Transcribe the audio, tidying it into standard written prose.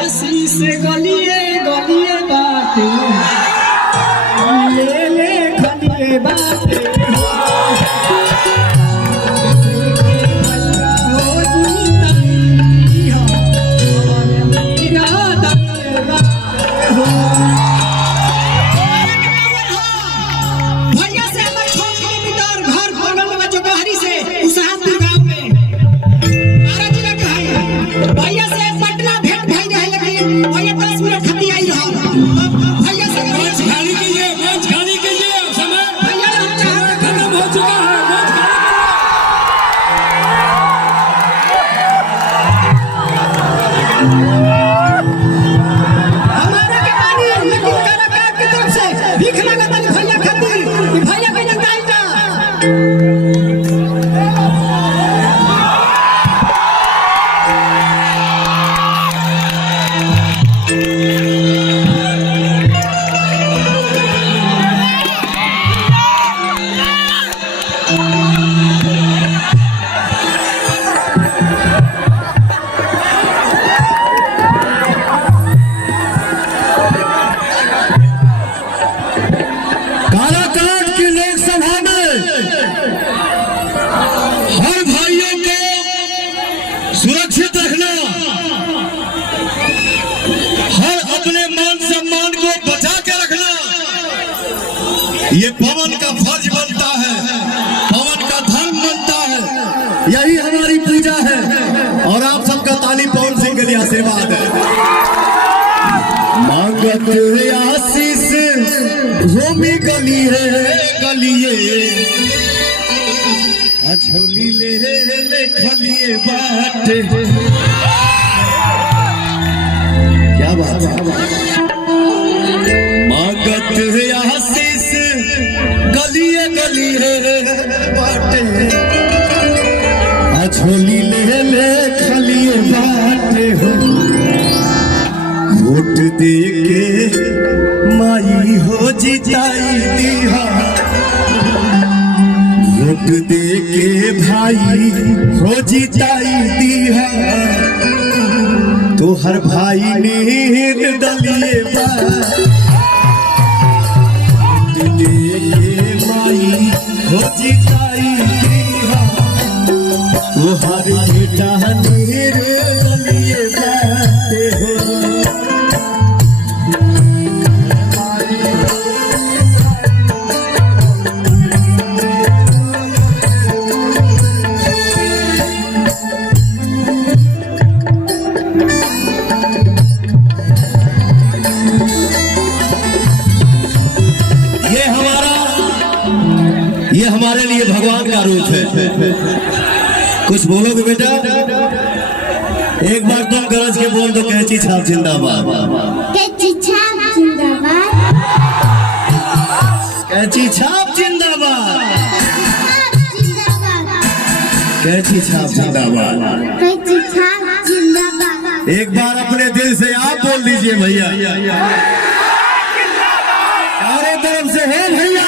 आशीष गलिए गलिए बाटे ले ले खलिए बाटे सुरक्षित रखना, हर अपने मान सम्मान को बचा के रखना, ये पवन का फर्ज बनता है, पवन का धर्म बनता है। यही हमारी पूजा है और आप सबका ताली पवन सिंह के लिए आशीर्वाद है। मांगत आशीष भूमि गली है गलिए झोली ले खलिए बाटे। क्या बात है। मांगत आशीष गलिए गलिए बाटे झोली ले खलिए बाटे हो। वोट दे के माई हो जिताई दिहा, वोट दे के भाई हो जिताई दिहा, तो हर भाई नीर डलिए वोट दे के माई हो जिताई दिहा, तो हर बेटा नीर डलिए बाटे हो। ये हमारे लिए भगवान का रूप है। कुछ बोलोगे बेटा? एक बार तुम गरज के बोल दो, कैची छाप जिंदाबाद, कैची छाप जिंदाबाद, कैची छाप जिंदाबाद, कैची छाप जिंदाबाद, कैची छाप जिंदाबाद। एक बार अपने दिल से आप बोल दीजिए भैया, हमारे तरफ से है भैया।